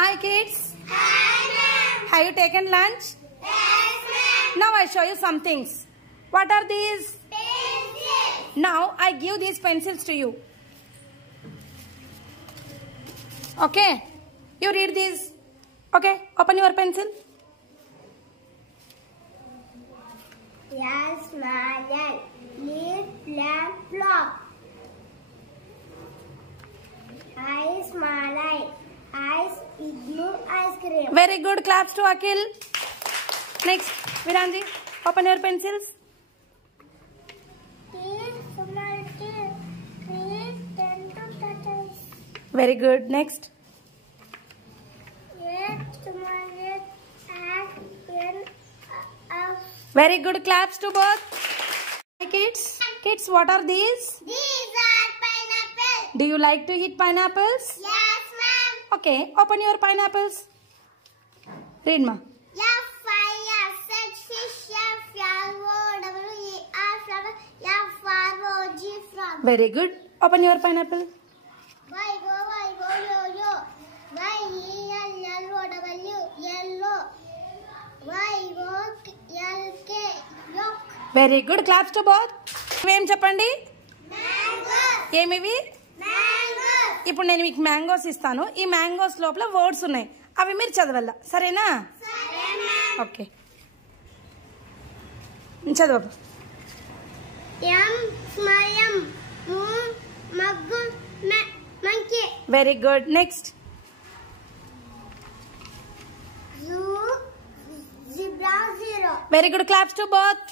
Hi kids. Hi ma'am. Have you taken lunch? Yes ma'am. Now I show you some things. What are these? Pencil. Now I give these pencils to you. Okay. You read these. Okay. Open your pencil. Yes, smile. Leaf, lamp, flop. I smile. Ice, igloo, ice cream. Very good. Claps to Akhil. Next. Viranji. Open your pencils. Small tea. Trees, tend to turtles. Very good. Next. Yes, small yes, and Very good. Claps to both. Hi kids. Kids, what are these? These are pineapple. Do you like to eat pineapples? Yes, ma'am. Okay. Open your pineapples. Read ma. Fire, fish, flower, frog. Very good. Open your pineapple. Why go, yo. Yellow. Why go, yolk. Very good. Claps to both. ఏం చెప్పండి? Mangoes. ఏమివి? Mangoes. ఇప్పుడు నేను మీకు mangoes ఇస్తాను. ఈ mangoes లోపల words ఉన్నాయి. అవి మీరు చదవాల. సరేనా? సరే ma'am. ఓకే. చదవ. Smile, mug, monkey. Very good. Next. Zoo, zebra, zero. Very good. Claps to both.